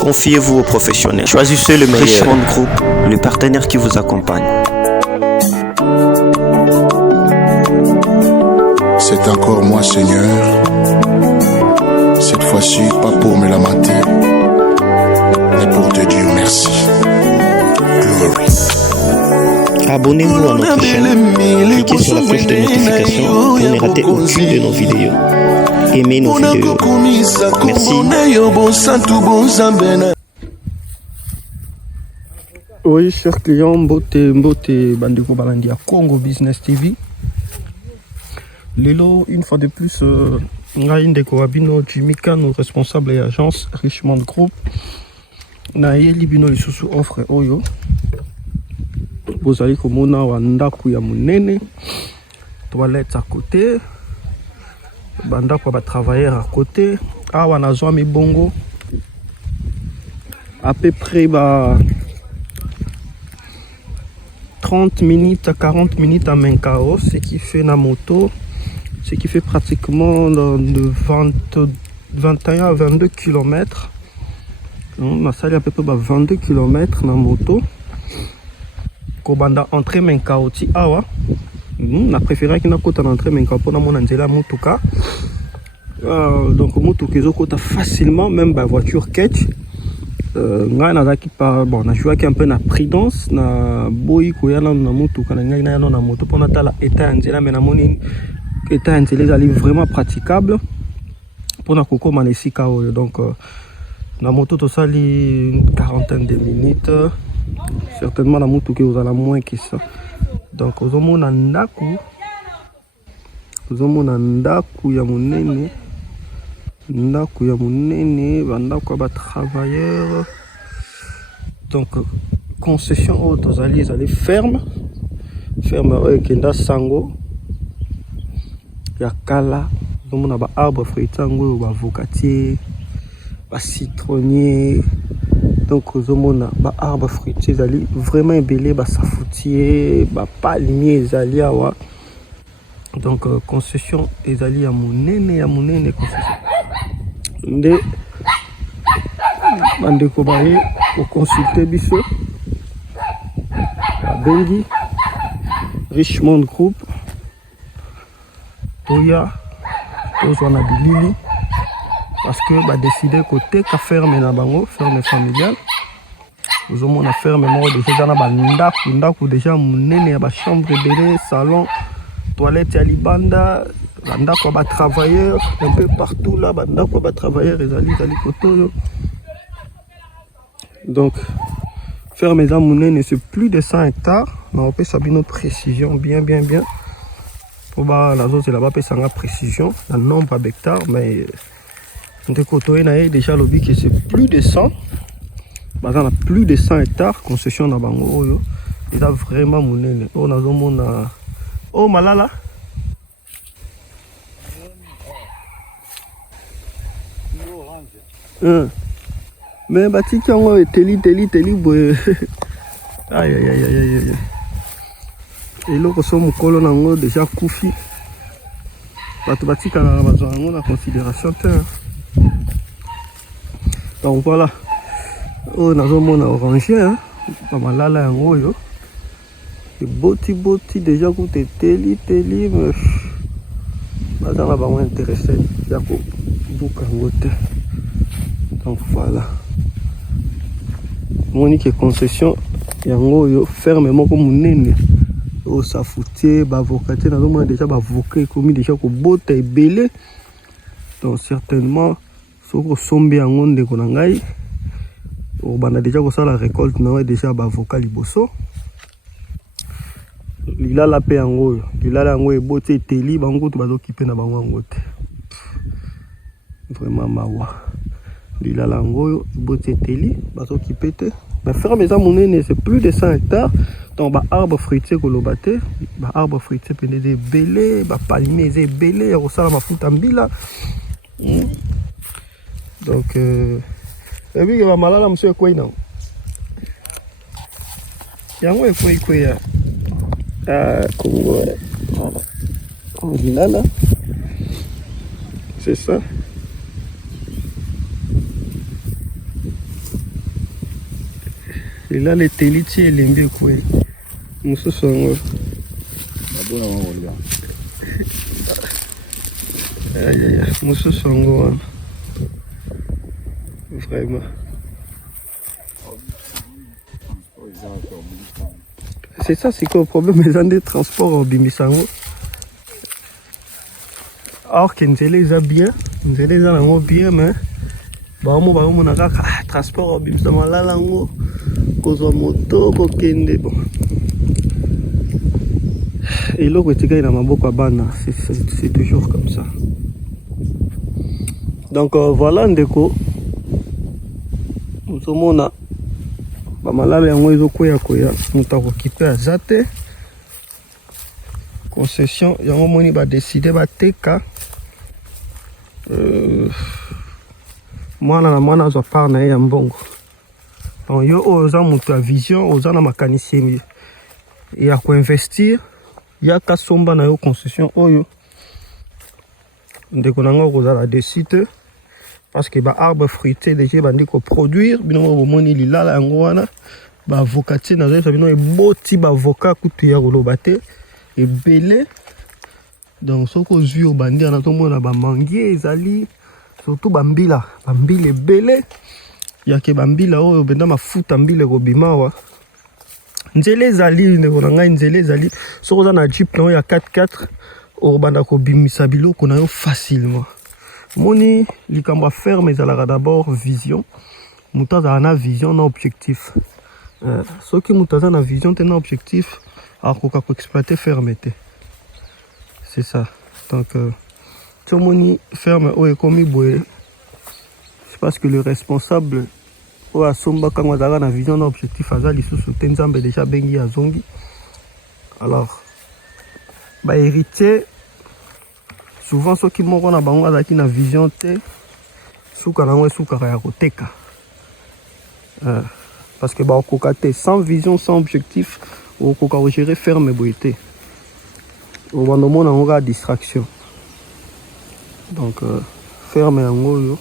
Confiez-vous aux professionnels. Choisissez le meilleur. Richemont Group, le partenaire qui vous accompagne. C'est encore moi, Seigneur. Cette fois-ci, pas pour me lamenter, mais pour te dire merci. Glory. Abonnez-vous à notre chaîne, cliquez sur la cloche de notification pour ne rater aucune de nos vidéos. Aimez nos vidéos. Merci. Oui, chers clients, Mbote Bandeko Balandia Congo Business TV. Lelo, une fois de plus, Ngaïn de Korabino, Jimmy Kano, responsable et agence Richemont Group. Naye Libino Lisusu offre Oyo. Vous allez comme on a Wandaku ya Munene, toilette à côté, Bandaku va travailler à côté. Ah, on a Zoami Bongo. À peu près 30 minutes à 40 minutes à Menkao, ce qui fait la moto, ce qui fait pratiquement de 21 à 22 km. On a salé à peu près 22 km dans la moto. Kobanda entrée Menkao ti awa. On a préféré qu'il y ait une entrée Menkao pour mon anzela motuka. Donc motuka ezokota facilement même la voiture catch. Nga nazaki pa bon na jouaki un peu na prudence na boyi koyala na motuka na ngai na na moto pour natala état nzela mais na moni état nzela ezali vraiment praticable pour na kokoma na esika oyo. Donc na moto tosali une quarantaine de minutes, certainement la motuka ozala moins que ça. Donc ozomona ndaku ya monene, ndaku ya monene, bandako ba travailleurs. Donc concession auto zali ferme kenda sango ya kala. Ozomona ba arbre fruitier ngo ba avocatier, ba citronnier. Donc ozomona ba arbre fruitier zali vraiment ebelé, ba safoutier, ba palmier zali awa. Donc concession ezali ya monene concession. Nde bandeko baye au consulter biso Bengi Richemont Group toya tozwa na bilili parce que ba décider côté ka ferme na bango, ferme familiale. Ozomona ferme moko déjà na ba ndaku déjà monene ya ba chambre belé, salon, toilette ya libanda, bandako ba travailleurs un peu partout là, bandako ba travailleurs ezali koto. Donc ferme za monene c'est plus de 100 hectares. On peut savoir une précision bien. Pour ba la zone c'est là-bas pesanga précision dans nombre d'hectares, mais de côté na déjà lobby que c'est plus de 100. Bazana plus de 100 hectares concession na bango oyo. Il a vraiment monene. On a zomona oh malala. Mais bati kango teli boye. Aïe. Et là, on mukolo nango déjà kufi. Bati kana bazango na considération. Donc voilà. On a zomona oranger hein. Pas malala yango yo. Et boti déjà coûté teli mais bazana ba intéressé ya ko bukango te. Donc voilà. Monique concession yango yo ferme moko monene o safoutier ba avocatier na zomona déjà ba avocat komi déjà ko bota ebele. Donc certainement soko sombe yango ndeko na ngai o bana déjà ko sala récolte na déjà ba avocat liboso. Lilala pe yango eboti eteli bango to bazo kipe na bango yango te. Vraiment mawa. Lilala yango eboti eteli bazo kipe te. Mais ferme ça monene c'est plus de 100 hectares. Donc ba arbre fruitier ko lobate, ba arbre fruitier pene de belé, ba palmier ze belé ya kosala mafuta mbila. Donc et puis ba malala monsieur quoi non. Yango quoi ya. Comme Lilala. C'est ça. Là les teliti et les mbies quoi. Moussu songo. Aïe, moussu songo. Vraiment. C'est ça, c'est quoi le problème des transports au Bimisango. Alors que nous les a bien, nous les a bien, mais on a transport au Bimisango là, là, on moto, kokende bon. Et là, c'est toujours comme ça. Donc voilà, ndeko. Nous sommes bamalala yango ezokoya koya moto akokipe aza te concession yango moni badeside bateka mwana na mwana azwa part na ye ya mbongo. Donc yo oyo oza moto ya vision oza na makanisi ya koinvestir yaka somba na yo concession oyo ndeko na nga okozala desi te parce que ba arbre fruité déjà bandi ko produire bino bomoni lilala yango wana ba avocatier na zo bino eboti ba avocat kutu ya koloba te ebele. Donc soko zui o bandi na tomona ba mangier ezali surtout bambila ebele ya ke bambila oyo benda mafuta mbile ko bimawa nzele ezali ndeko na ngai nzele ezali soko za na jeep na ya 4x4 o banda ko bimisa biloko na yo facilement. Moni likambo ferme ezalaka d'abord vision. Muta za na vision na objectif. Ce qui muta za na vision te na objectif akoka ko exploiter ferme te. C'est ça. Donc tout moni ferme o ekomi boye. C'est parce que le responsable o asomba quand za na vision na objectif azali sous te nzambe déjà bengi azongi. Alors ba héritier souvent ceux qui moko na bango azaki na vision te suka nango suka ya koteka parce que ba okoka te sans vision sans objectif okoka gérer ferme boité o bando mona ngo distraction. Donc ferme yango yo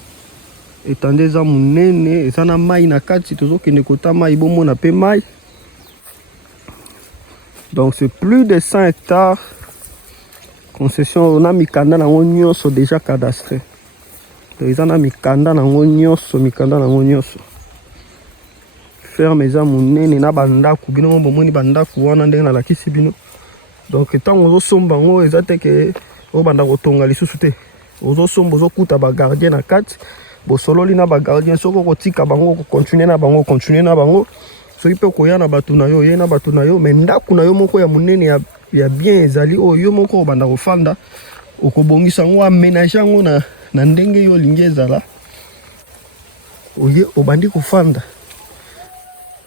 etande za munene eza na mai na kati tozokende kota mai bomona pe mai. Donc c'est plus de 100 hectares. Concession on a mikanda na nyonso déjà cadastré. Ils en a mikanda na nyonso ferme za munene na bandaku bino bomoni bandaku wana ndenge na lakisi bino. Donc tant ozo somba ngo ezate ke o banda ko tonga lisusu te. Ozo somba ozo kuta ba gardien na kati bo sololi na ba gardien soko ko tika bango ko continuer na bango so ipe ko ya na batu na yo ye na batu na yo mais ndaku na yo moko ya munene ya bien ezali oyo moko banda kofanda okobongisa ngo aménager ngo na ndenge yo lingi ezala oye obandi kofanda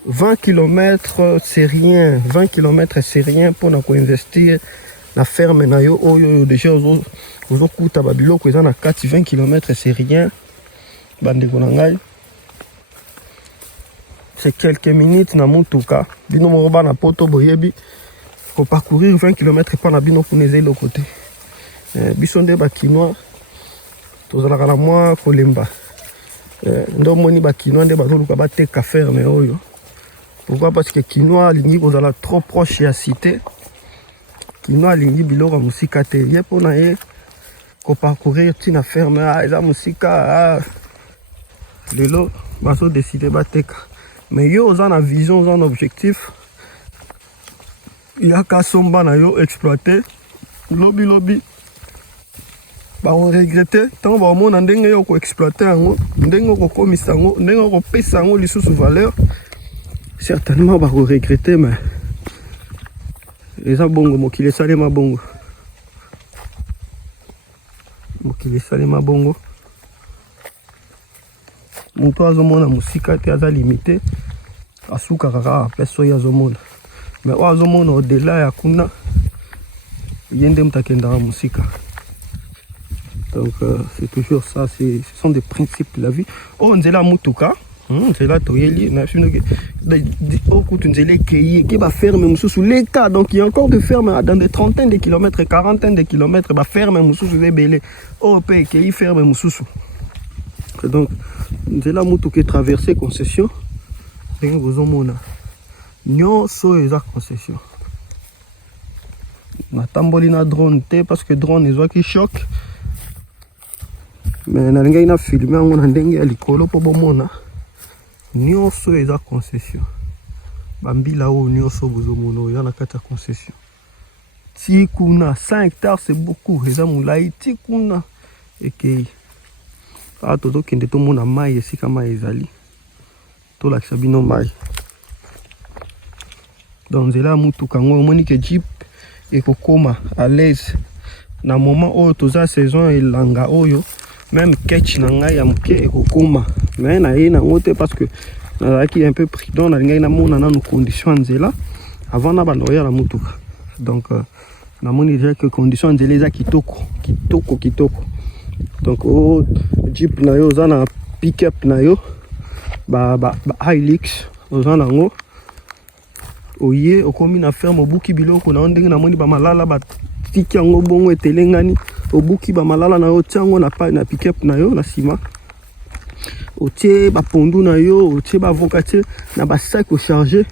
20 km c'est rien 20 km c'est rien pour na investir na ferme na yo oyo déjà ozo kuta babiloko eza na 20 km c'est rien bande ko na ngai c'est quelques minutes na mutuka bino mo ba na poto boyebi ko parcourir 20 km pour na bino kuneze le côté bisonde ba kinois tozala na moi kolemba ndo moni ba kinois nde bazoluka ba teka ferme oyo. Pourquoi? Parce que kinois lingi kozala trop proche ya cité kinois lingi biloko musika te ye pona ye ko parcourir tina ferme eza musika lelo baso décider ba teka. Mais yo oza na vision oza na objectif ya ka somba na yo exploiter lobi ba on regretter tant ba mona ndenge yo ko exploiter yango ndenge ko komisa yango ndenge ko pesa yango lisusu valeur certainement ba regretter mais eza bongo mokili salema bongo moto azomona musika te aza limité asuka kaka peso ya azomona mais o azomona au-delà ya kuna yende mutakendaka musika. Donc c'est toujours ça, ce sont des principes de la vie. Oh nzela mutuka nzela toyeli na sino ke o kutu nzela ki ba ferme mususu leka. Donc il y a encore de ferme dans des trentaines de kilomètres, quarantaines de kilomètres ba ferme mususu ebele o pe ki ferme mususu. Donc nzela mutuka traverser concession ndenge bozomona nyonso eza concession. Natamboli na drone te parce que drone ezwaki choc, mais nalingaki na filme yango na ndenge ya likolo mpo bomona nyonso eza concession. Bambila oyo nyonso bozomona oyo eza na kati ya concession. Ti kuna 5 hectares c'est beaucoup, eza molai ti kuna ekei. Awa tozokende tomona mai esika mai ezali, tolakisa bino mai. Donc nzela ya mutuka ngo omoni ke jeep ekokoma à l'aise na moment oyo toza saison elanga oyo, même catch na ngai ya moke ekokoma, mais na ye nango te parce que nazalaki un peu prudent, nalingaki namona nanu condition ya nzela avant na banda koya na mutuka. Donc namoni déjà que condition ya nzela eza kitoko. Donc jeep na yo oza na pick-up na yo ba Hilux oza nango oye okomi na ferme obuki biloko na ndenge na moni ba malala ba tiki yango bongo etelengani, obuki ba malala na yo tiango na pick-up na yo na sima, otie ba pondu na yo, otie ba avocatier na ba sac au charger.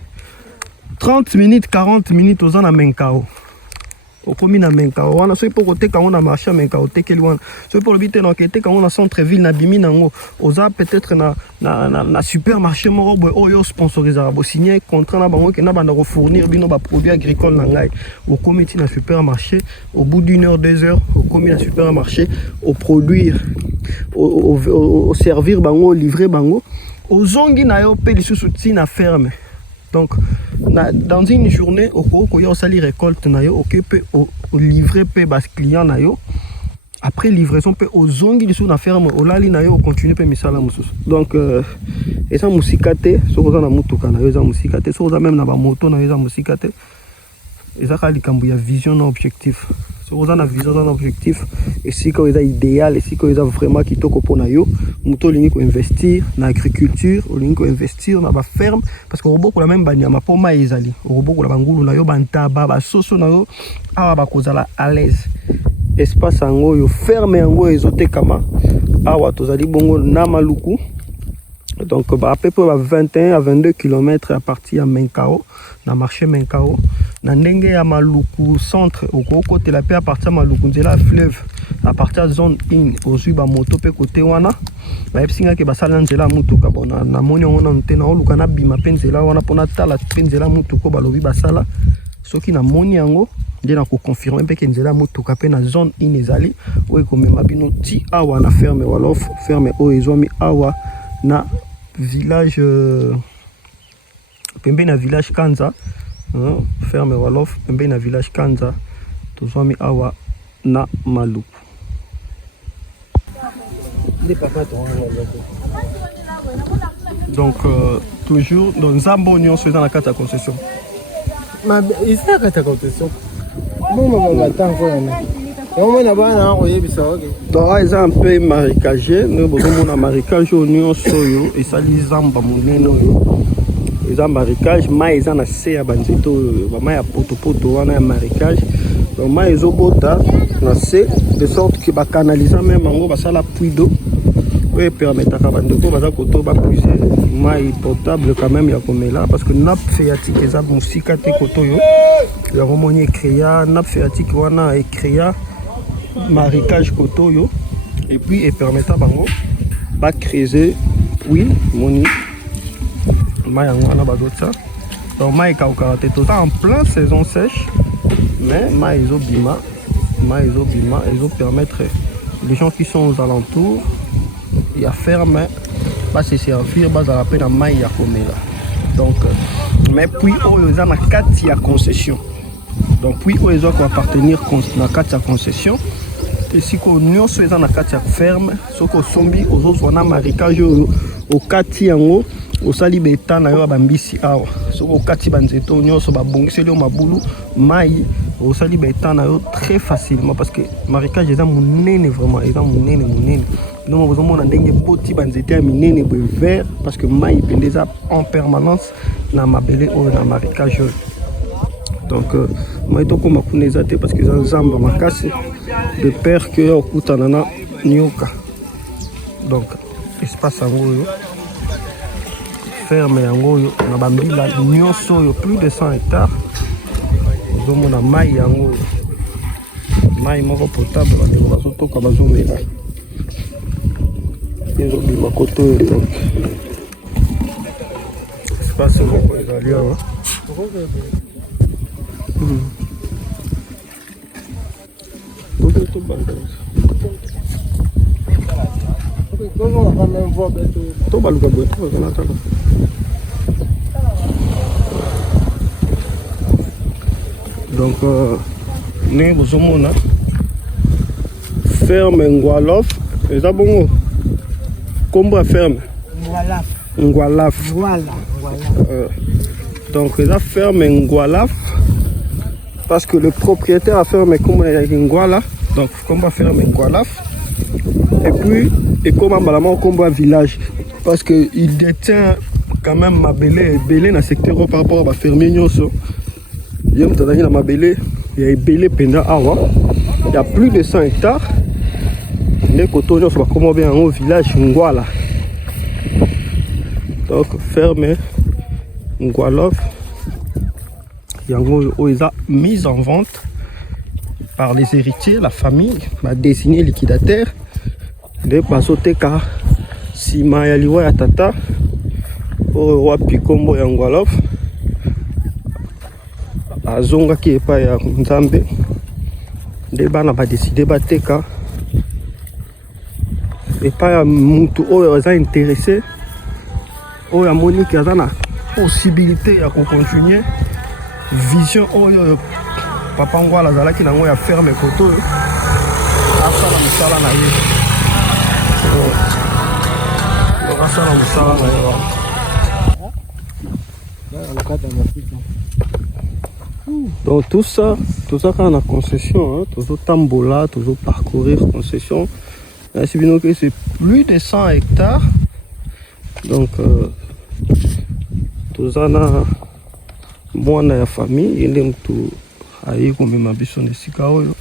30 minutes 40 minutes oza na menkao. Okomi na menkao wana so ipo koteka ngo na marché menkao tekeli wana. So ipo lobite na keteka ngo na centre ville na bimi nango. Oza peut-être na supermarché moko boy oyo sponsorisera bo signer contrat na bango ke na banda ko fournir bino ba produits agricoles na ngai. Okomi ti na supermarché au bout d'une heure 2 heures okomi na supermarché au produire au servir bango, livrer bango. Ozongi na yo pe lisusu ti na ferme. Donc, dans une journée, il y a aussi récolte, au livrer bas client nayo. Après livraison, au zongi sur la ferme, au lali nayo, continue pe misala musus. Donc, et ça musikate, so za na mutuka nayo za musikate, so za même na ba moto nayo za musikate. Et ça kali kambu ya vision na objectif. So za na vision na objectif, et si ko eza idéal, et si ko eza vraiment kitoko pona yo, muto lingi ko investir na agriculture, lingi ko investir na ba ferme parce que roboko la même banyama po ma ezali. Roboko la bangulu na yo bantaba ba soso na yo awa ba kozala à l'aise. Espace yango yo ferme yango ezotekama awa tozali bongo na Maluku. Donc à peu près 21 à 22 km à partir à Menkao, na marché Menkao, na ndenge ya Maluku centre au côté la paix à partir de Maluku nzela fleuve à partir de zone 1 ozui ba moto pe côté wana ba epsinga ke basala nzela mutuka bona na moni ona ntena oluka na bima pe nzela wana pona tala pe nzela mutuko balobi basala soki na moni yango nde na ko confirmer pe ke nzela mutuka pe na zone 1 ezali oyo komema bino ti awa na ferme Wolof, ferme oyo ezwami awa na village pembe na village Kanza, ferme Wolof pembe na village Kanza tozwami awa na Maluku. Donc toujours dans Zambo Union c'est dans la carte à concession. Ma ici la carte à concession. Bon ma attends quoi là. Donc ils ont un peu marécagé, nous avons un marécage au Union Soyo et ça les zamba moneno yo. Ils ont marécage, mais ils ont assez à banzito, mais à poto wana marécage. Donc mais ils ont bota assez de sorte que ba canaliser même en ba sala puits d'eau. Oui, permettre à bandeko baza koto ba puiser mai potable quand même ya komela parce que nappe phréatique eza musika te koto yo. Ya romoni créa nappe phréatique wana et créa marécage kotoyo et puis et permettant bango ba creuser oui moni mai ngwana bazotsa donc mai ka okaraté tout en plein saison sèche mais mai ezobima ils permettre les gens qui sont aux alentours ya ferme ba se servir ba za rappel na mai ya komela donc mais puis oyo za na kati ya concession donc puis oyo zo ko appartenir na kati ya concession. Et si on nyonso eza na kati ya ferme soko sombi ozozwana marécage au kati yango osali beta na yo bambisi awa soko kati banzeto nyonso babongiseli yo mabulu mai osali beta na yo très facilement parce que marécage eza munene vraiment eza munene donc vous avez ndenge poti banzete ya minene bo vert parce que mai pendeza en permanence na mabele o na marécage. Donc moi to ko makuna ezate parce que za nzamba makasi de peur que okutana na nyoka. Donc espace yango ferme yango na bambila nyonso oyo plus de 100 hectares. Ozomona mai yango mai moko potable bandeko bazotoka bazomela ezobima koto oyo. Donc espace moko ezali awa. Tobaluka boye tobakanatala. Donc ndenge bozomona ferme Ngwalof eza bongo kombo ya ferme Ngwalaf. Donc eza ferme Ngwalaf parce que le propriétaire a ferme kombo ya Ngwala, donc kombo ya ferme Ngwalaf. Et puis et comme un combat village parce que il détient quand même mabélé belé dans le secteur par rapport à ma fermier nyonso. Il y a mabélé, il y a belé penda awa. Il y a plus de 100 hectares. Les coteaux nyonso va comment bien au village Ngwala. Donc ferme Ngwalof. Yango oza mise en vente par les héritiers, la famille m'a désigné liquidateur. De bazoteka sima ya liwa ya tata oyo wapi kombo ya Ngwalof azongaki epai ya Nzambe nde bana badeside bateka epai ya mutu oyo aza intéressé oyo amoni ke aza na possibilité ya kocontinue vision oyo papa Ngwala azalaki nango ya ferme koto asala mosala na ye. Donc tout ça quand on a concession, hein, toujours tambola, toujours parcourir concession. C'est bien que c'est plus de 100 hectares. Donc tout ça na moi na ya famille, il aime tout aïe comme ma biso ne sikaoyo.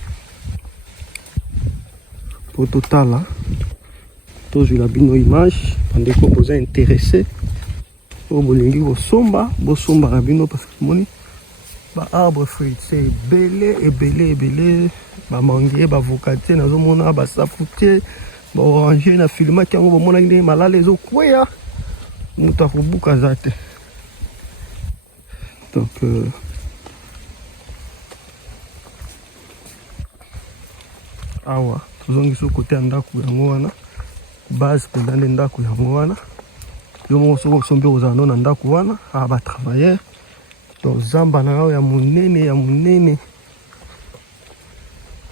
Pour total hein. Tous la bino image pendant que vous êtes intéressé au bolingi bosomba rabino parce que moni ba arbre fruitier belé ba manguier ba vocatier nazo mona ba safoutier ba oranger na filma ki ngo mona ngi malala ezo kwea muta kubuka zate. Donc awa tozongi so côté ndako yango wana base pendant les ndako yango wana yo mo so sombe ozano na ndako wana ba travailleurs donc zamba na ya munene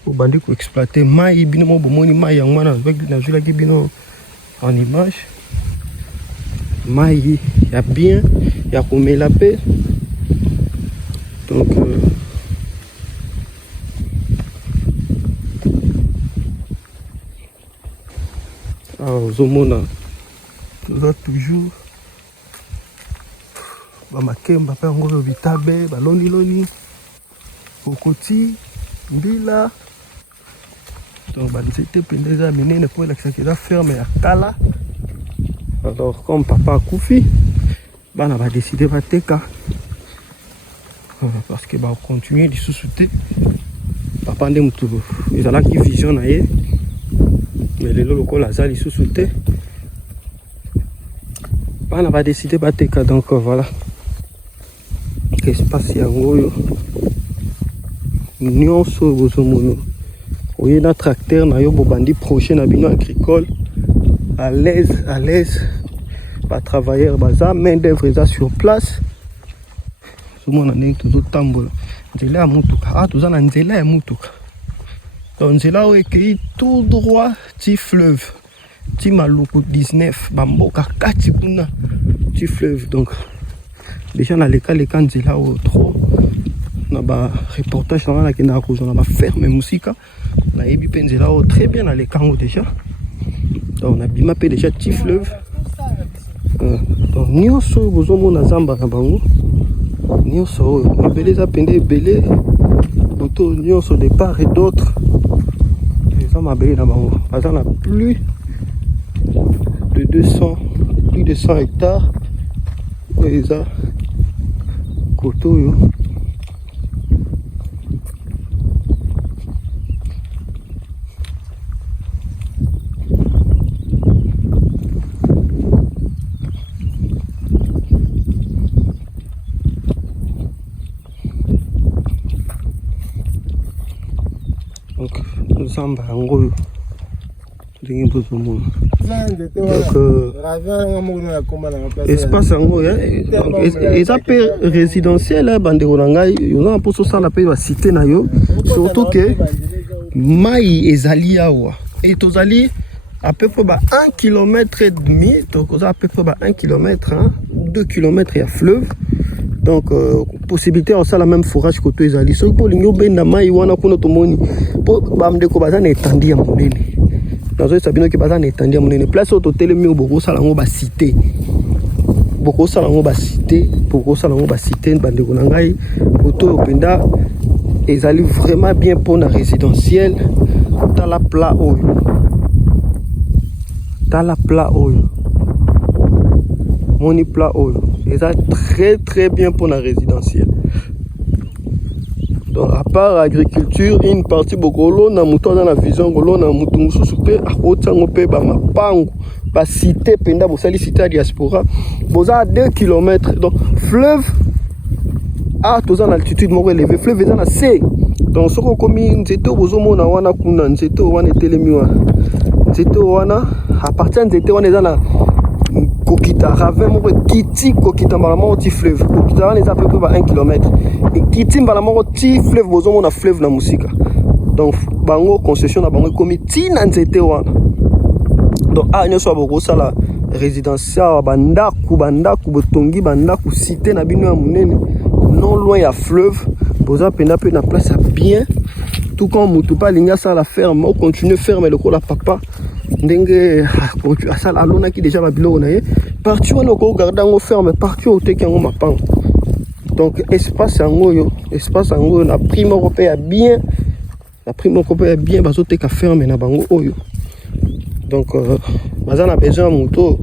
obandi ko exploiter mai bino mo bomoni mai yango wana na zula ki bino en image mai ya bien ya komela pe. Donc ozomona toza toujours bamakemba mpe yango oyo bitabe baloniloni kokoti mbila. Donc banzete pende eza minene mpo elakisaki eza ferme ya kala. Alors comme papa akufi bana badeside bateka parce que bakontinue lisusu te. Papa nde mutu ezalaki vision na ye mais lelo lokola aza lisusu te bana badeside bateka. Donc voilà espace yango oyo nyonso oyo bozomona oye na tracteur na yo bobandi projet na bino agricole à l'aise ba travailleurs baza main d'œuvre eza sur place. Zomona ndenge tozotambola nzela ya mutuka toza na nzela ya mutuka. Donc nzela oyo ekei tout droit ti fleuve ti Maluku 19 bamboka kati kuna ti fleuve. Donc déjà na leka nzela oyo trop na ba reportage na wana kena kozwa na ba ferme musika na yebi pe nzela oyo très bien na lekango déjà. Donc on a bima pe déjà ti fleuve. Donc nyonso bozomona zamba na bango nyonso oyo ebele eza pende ebele moto nyonso de part et d'autre eza mabele na bango baza na plus de 100 hectares oyo eza kote oyo donc zamba yango oyo ndenge bozomona espace yango eza mpe résidentiel bandeko na ngai oza mposo osala mpe basite na yo surtout ke mai ezali awa e tozali à peu près 1,5 km, donc on a à peu près 1 km, 2 km il y a fleuve. Donc possibilité on ça la même forage côté ezali. So pour l'igno benda mai wana kuna tomoni po bamdeko bazana étendi ya monene. Dans ça bino ki bazana étendi ya monene. Place au hôtel mi oboko sala ngo ba cité. Boko sala ngo ba cité, boko sala ngo ba cité bandeko na ngai auto openda ezali vraiment bien pour la résidentielle. Dans la plat oyo. Dans la plat oil. Moni plat oil. Et ça très bien pour la résidentielle. Donc à part l'agriculture, une partie beaucoup na mouton dans la vision golo na mouton soupé à otango pe ba mapango ba cité penda bo sali cité diaspora. Boza 2 km donc fleuve à tous en altitude mo élevé fleuve dans la C. Donc soko komi nzeto bozo mona wana kuna nzeto wana etelemi wana. Nzeto wana à partir nzeto wana dans la Kokita, ravin moko kiti kokita malamo ti fleuve. Kokita wana eza à peu près 1 km. Et kiti malamo ti fleuve bozo mona fleuve na musika. Donc bango concession na bango komi ti na nzete wana. Donc a nyoso boko sala résidentiel bandaku botongi bandaku cité na bino ya munene non loin ya fleuve. Boza pena pe na place bien. Tout comme mutupa linga ça la ferme, on continue ferme le ko la papa. Ndenge asal alona ki déjà babilo na ye partout on ko garder ngo ferme partout oteki ngo mapango. Donc espace yango na primo européen bien bazoteka ferme na bango oyo. Donc bazana besoin moto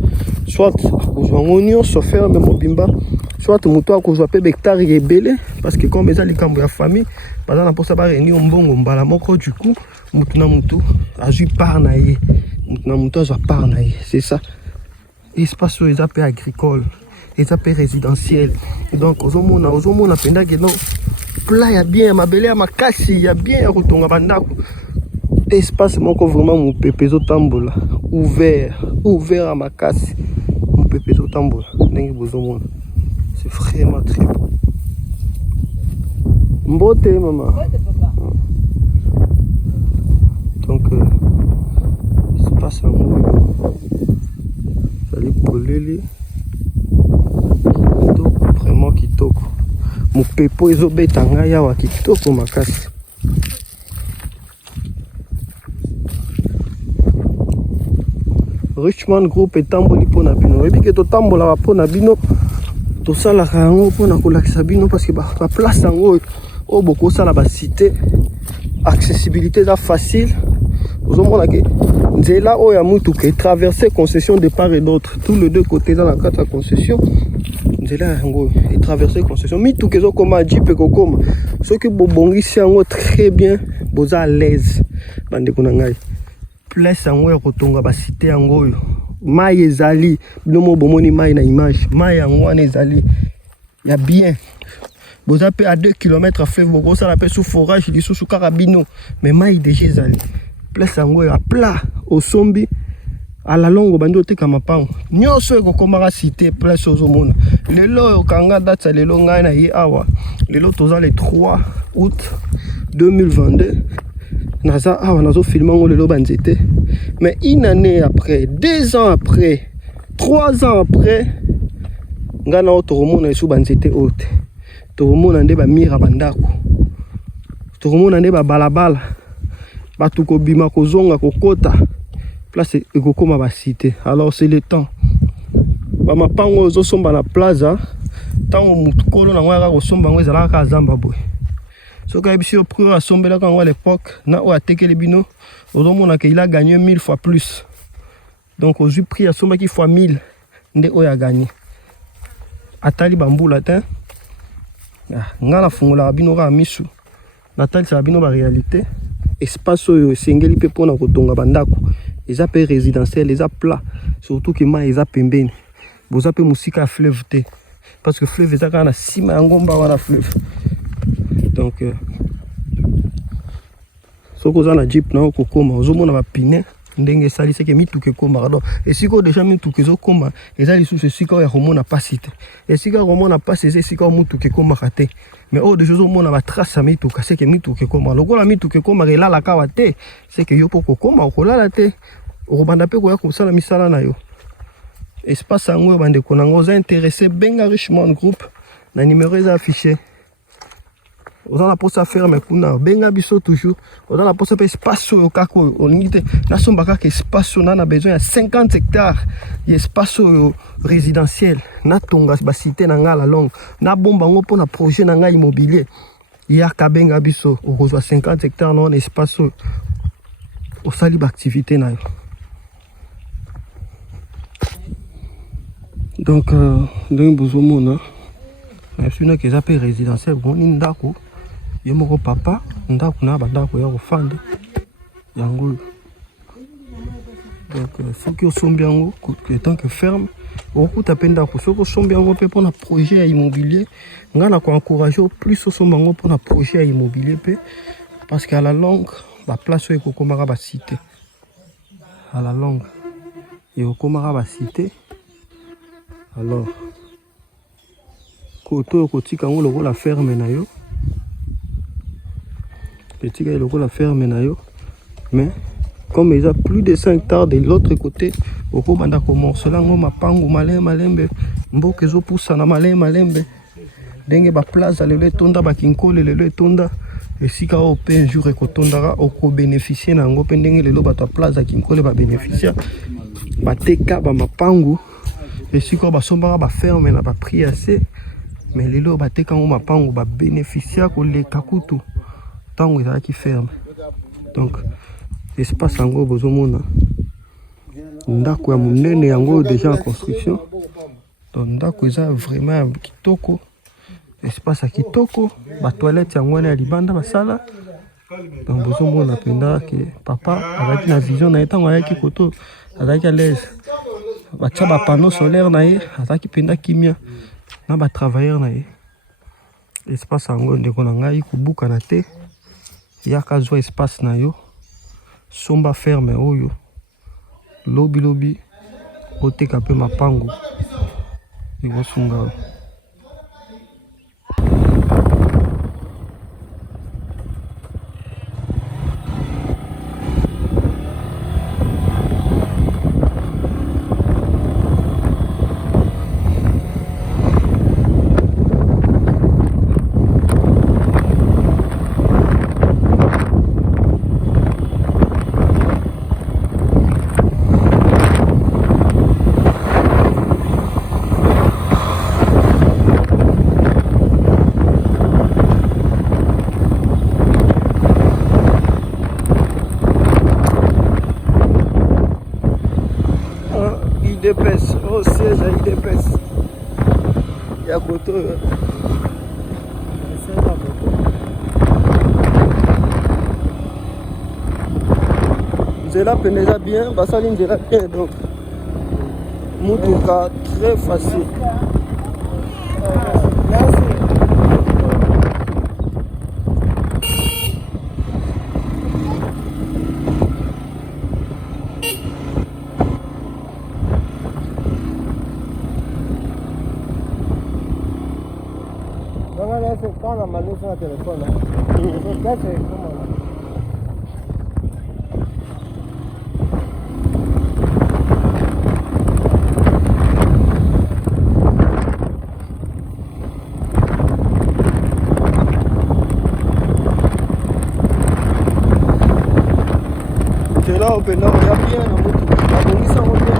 soit kozwa ngonion so ferme mobimba soit moto akozwa pe hectare ebele parce que comme ezali kambo ya famille bazana pour ça ba réunir mbongo mbala moko du coup mutu na mutu azui par na ye. C'est ça. Espace où ils appellent agricole, ils appellent résidentiel. Donc, aux hommes, on a penda que non. Plat, il y a bien, ma belle, ma casse, il y a bien, retourne à Bandako. Espace, mon vraiment, mon pépezo tambola. Ouvert à ma casse. Mon pépezo tambola. C'est vraiment très beau. Mbote, maman. Donc, passe en haut. Salut Polele. Vraiment kitoko. Mon pepo ezobeta ngai awa kitoko makasi. Richmond Group etamboli pona bino. Ebi ke to tambola pona bino. To sala kango pona kolakisa bino parce que ba place yango o boko sala ba cité. Accessibilité là facile. Vous avez nzela oya mutu ke traverser concession de part et d'autre tous les deux côtés dans la carte de concession nzela yango et traverser concession mitu kezo koma jipe kokoma ceux qui bobongisi yango très bien boza à l'aise bande kuna ngai place yango ya kotonga ba cité yango oyo mai ezali bino bomoni mai na image mai yango wana ezali ya bien boza pe à 2 km à fleuve boko ça la pe sous forage li sous carabino mais mai déjà ezali place yango ya plat au sombi à la longue bando te kamapango nyoso eko komaka cité place ozomona lelo kanga date lelo ngai na ye awa lelo toza le 3 août 2022 naza awa nazo filmer ngo lelo banzete mais une année après 2 ans après 3 ans après ngana otoromona esu banzete ote toromona nde ba mira bandako toromona nde ba balabala batuko bima kozonga kokota place ekokoma ba cité. Alors c'est le temps ba mapango ozosomba na plaza tango mutukolo na ngwa kosomba ngo ezala ka zamba boy soka ebisio pro asombela ka ngwa à l'époque na o atekele bino ozomona que il a gagné 1000 fois plus. Donc aujourd'hui prix asomba ki fois 1000 nde o ya gagné atali bambula te nga na fungola bino ka misu natali sa bino ba réalité espace oyo esengeli pe pona kotonga bandako eza pe résidentiel eza plat surtout que ma eza pembeni boza pe musika fleuve te parce que fleuve eza kana sima ya ngomba wana fleuve donc soko za na jeep na kokoma ozomona ba pine ndenge esalisi ke mituka ekomaka donc esika oyo déjà mituka ezokoma eza lisusu esika oyo ya komona pasi te esika komona pasi eza esika oyo mutuka ekomaka te mais oyo déjà ozomona batrace ya mituka seke mituka ekomaka lokola mituka ekomaka elalaka awa te seke yo mpo kokoma okolala te okobanda mpe koya kosala misala na yo espace yango oyo bandeko nango oza intéressé benga Richmond Group na numéro eza affiché oza na posa ferme kuna benga biso toujours oza na posa pe espace oyo kaka oyo olingi te nasomba kaka espace oyo na besoin ya 50 hectares ya espace oyo résidentiel natonga basite na ngai la longue nabomba yango mpona projet na ngai immobilier yaka benga biso okozwa 50 hectares na wana espace oyo osali baactivité na yo donc ndenge bozomona nayebi eza mpe résidentiel boni ndako ye moko papa ndako na bandako ya kofanda yango donc soki osombi yango tant que ferme okuta mpe ndako soki osombi yango mpe mpona projet ya immobilier ngai na koencourage o plus osomba yango mpona projet ya immobilier mpe parce que à la longue baplace oyo ekokomaka basite à la longue ekokomaka basite alors koto oyo kotika yango lokola ferme na yo etika lokola ferme na yo mais comme il y a plus de 5 hectares de l'autre côté okobanda komorcela yango mapangu malembe mboka ezopusana malembe ndenge baplaza lelo etonda bakinkole lelo etonda esika oyo mpe un jour ekotondaka okobénéficie na yango mpe ndenge lelo bato ya plaza kinkole babénéficia bateka bamapangu esika oyo basombaka baferme na baprix ase mais lelo bateka yango mapangu babénéficia koleka kutu ntango ezalaki ferme donc espace yango bozomona ndako ya monene yango déjà en construction donc ndako eza vraiment kitoko espace ya kitoko batoilette yango wana ya libanda basala donc bozomona mpenza ke papa azalaki na vision na ye ntango ayaki koto azalaki à l'aise batia bapanneau solaire na ye azalaki mpenza kimia na batravailleur na ye espace yango ndeko na ngai kobukana te yaka zwa espace na yo somba ferme oyo lobi oteka mpe mapango ekosunga oyo IDPS, au siège à IDPS. Il y a côté. Nzela peneza bien, basali nzela bien donc. Mutuka très facile. Quand la manouche sur le téléphone, c'est là au pénal, il y a bien la moto, la police en moto.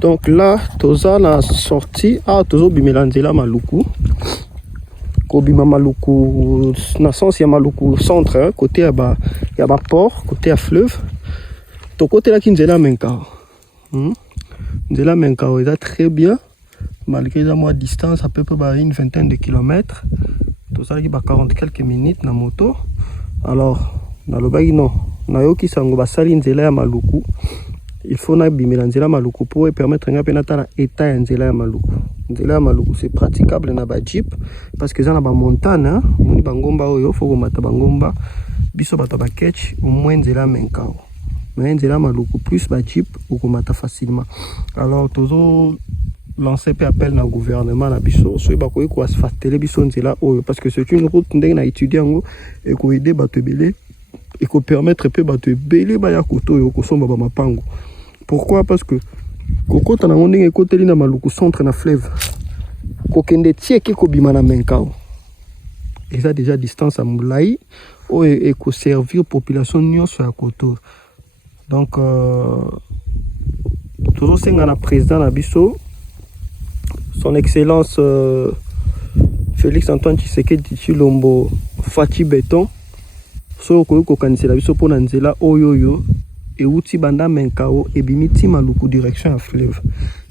Donc là toza na sortie tozo bimela nzela Maluku kobima Maluku na sens ya Maluku centre côté ya ba port côté ya fleuve to côté là qui nzela Menkao nzela Menkao est très bien malgré la moins distance à peu près une vingtaine de kilomètres tout ça qui 40 quelques minutes na moto. Alors na lobaki non na yoki sango basali nzela ya Maluku. Il faut na bimela nzela Maluku pour permettre nga pena tala état ya nzela ya Maluku. Nzela ya Maluku c'est praticable na ba jeep parce que ça na ba montagne moni bangomba oyo faut komata bangomba biso bato ba catch au moins nzela Menkao. Mais nzela Maluku plus ba jeep ou komata facilement. Alors tozo lancer appel na gouvernement na biso so ba koyi ko asphalter biso nzela oyo parce que c'est une route ndenge na étudier ngo et ko aider bato belé et ko permettre pe bato belé ba ya koto yo ko somba ba mapango. Pourquoi? Parce que kokota na ndenge koteli na Maluku centre na fleuve kokende tieke ko bima na Menkao et ça déjà distance à Moulai o et ko servir population nyonso ya koto. Donc toujours senga na président na biso son excellence Félix Antoine Tshisekedi Tshilombo Fachi Béton so ko kanisela biso pona nzela oyoyo et outi banda Menkao et bimiti Maluku direction à fleuve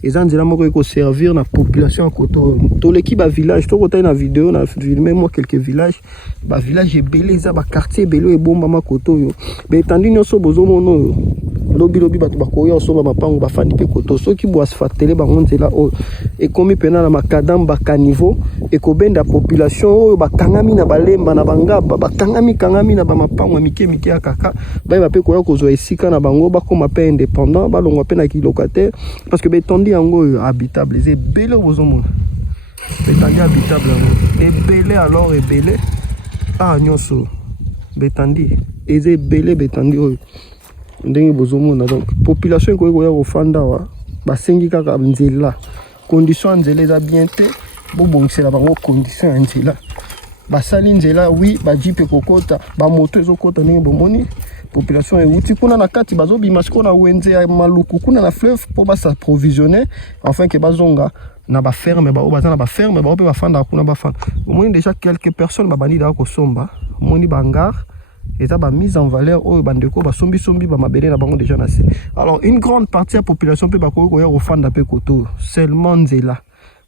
et ça nzela moko ko servir na population à koto to l'équipe ba village to kota na vidéo na filmer moi quelques villages ba village ebele za ba quartier belo e bomba makoto yo be tandi nyoso bozo mono lobi bato bakoya osomba mapango bafandi pe koto soki bo asphaltele bango nzela oyo ekomi pena na makadam bakaniveau ekobenda population oyo bakangami na balemba na bangaba bakangami na bamapango mike ya kaka bayeba pe koya kozwa esika na bango bakoma pe indépendant balongwa pe na kilocataire parce que betandi yango habitable eze ebele bozomona betandi habitable yango ebele alors ebele nyonso betandi eze ebele betandi oyo ndenge bozomona. Donc population ko ya kofanda wa basengi kaka nzela condition nzela za bien te bobongisela bango condition nzela basali nzela oui ba jipe kokota ba moto ezokota ndenge bomoni population euti kuna na kati bazobima siko na wenze ya Maluku kuna na fleuve po basa provisionner afin que bazonga na ba ferme ba obaza na ba ferme ba pe bafanda kuna bafanda omoni déjà quelques personnes babandi da ko somba omoni bangar et ça ba mise en valeur au bandeko ba sombi ba mabele na bango déjà nassé. Alors une grande partie de la population peut ba ko ya ofanda pe koto seulement nzela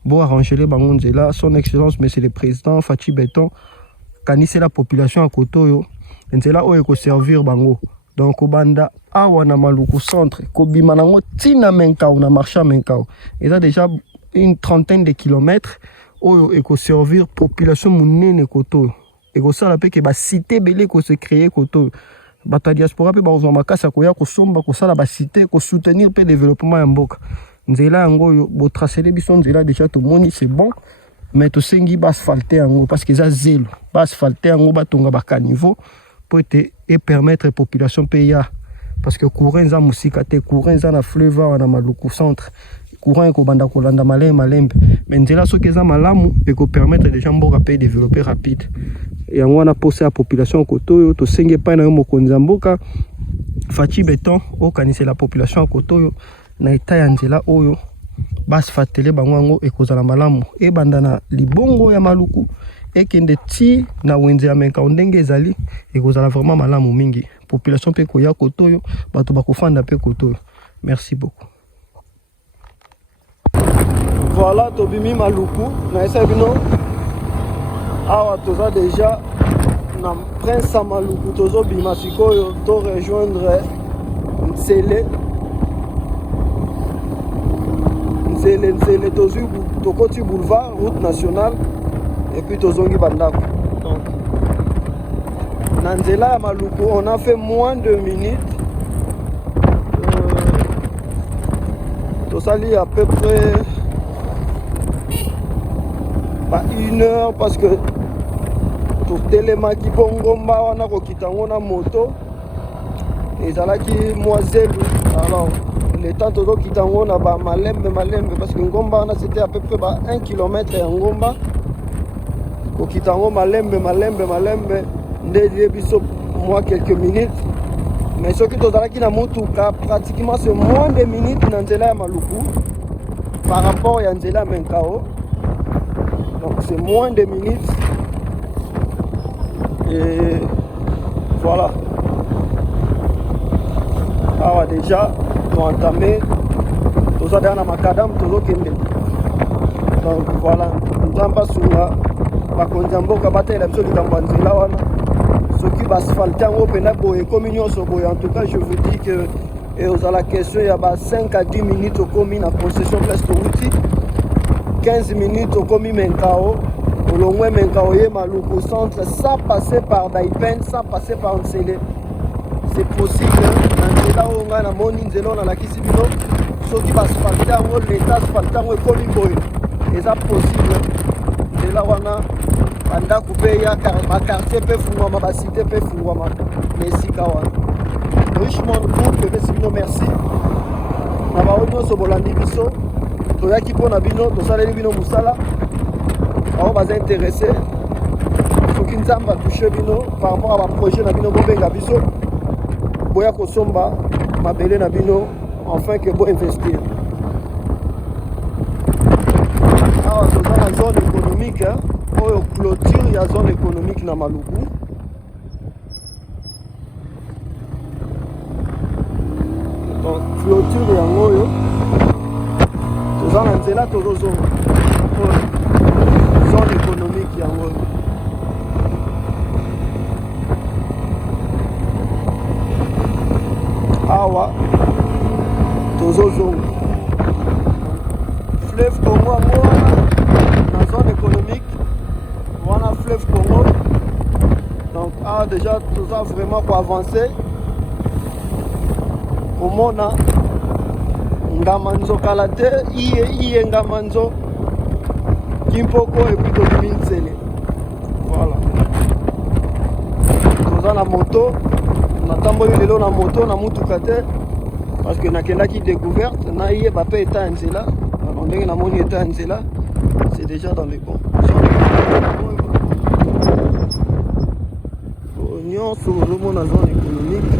bo arranger les bango nzela son excellence monsieur le président Fachi Béton kanise la population à koto yo nzela o ko servir bango donc obanda awa na Maluku centre ko bima nango tina Menkao na marché Menkao et ça déjà une trentaine de kilomètres o ko servir population munene koto et que ça la paix que ba cité belé ko se créer koto bata diaspora pe ba ozwa makasa ko ya ko somba ko sala ba cité ko soutenir pe développement ya mboka nzela yango yo bo tracer biso nzela déjà tout moni c'est bon mais to sengi ba asphalter yango parce que ça zélo ba asphalter yango ba tonga ba caniveau pour et permettre population pays parce que courant za musika te courant za na fleuve na Maluku centre courant ko banda ko landa malembe mais nzela soki za malamu et ko permettre déjà mboka pays développer rapide et on a posé la population koto to senge pa na mokonzi mboka Fachi Béton o kanise la population koto na eta ya nzela oyo bas fatele bango e kozala malamu e bandana libongo ya Maluku e kende ti na wenze ya Menkao ndenge ezali e kozala vraiment malamu mingi population pe koya koto yo bato bakofanda pe koto. Merci beaucoup. Voilà tobimi Maluku na esa bino awa toza déjà na prince à Maluku tozo bima sikoyo to rejoindre Nzele tozu tokoti boulevard route nationale et puis tozongi bandako. Donc na nzela ya Maluku on a fait moins de minutes tosali à peu près pas 1 heure parce que totelemaki mpo ngomba wana kokita ngo na moto ezalaki moiselle. Alors le temps tozokita ngo na ba malembe parce que ngomba wana c'était à peu près 1 km ya ngomba kokita ngo malembe ndeli biso moi quelques minutes mais soki tozalaki na motuka pratiquement c'est moins de minutes na nzela ya Maluku par rapport à Nzela Menkao. Donc c'est moins de minutes. Et voilà. Alors déjà, nous entamé, nous avons un macadam, nous avons kende. Donc voilà, nous avons pas sur la bakonjambo kabata la biso likambanzela wana. Soki basphalte en opena boye communion so boye. En tout cas, je vous dis que et aux à la question il y a 5 à 10 minutes au commis en concession presque outil. 15 minutes au commis Menkao. Au long Menkao et Maluku centre sans passer par Daipen, sans passer par Nsele. C'est possible. Là où on a la monnaie dans la Kisibino, ceux qui va asphalter, l'État asphalter, et boy. Et ça possible. Et là on a Banda coupé, il y a un quartier peut fouama, ma cité peut fouama. Merci Kawan. Richement groupe, merci. Na ba onyo so bolandi biso. To yaki pona bino, to saleli bino musala. On va s'intéresser. Faut qu'ils n'ont touché bino par rapport à un projet na bino bobenga biso. Boya kosomba mabele na bino enfin que bo investir. Alors dans la zone économique, oyo clôture il y a zone économique na Maluku. Donc clôture ya ngoyo. Dans la nzela tozo zone économique ya ngoyo. Awa tozozo fleuve Congo la zone économique voilà fleuve Congo donc déjà tout ça vraiment pour avancer comment on a ngamanzo kalate iye ngamanzo kimpoko et puis domine sele voilà tout ça la moto natamboli lelo na moto na mutuka te parce que nakendaki découverte na ye ba pe eta nzela na ndenge na moni eta nzela c'est déjà dans les bons nyonso ozomona zone économique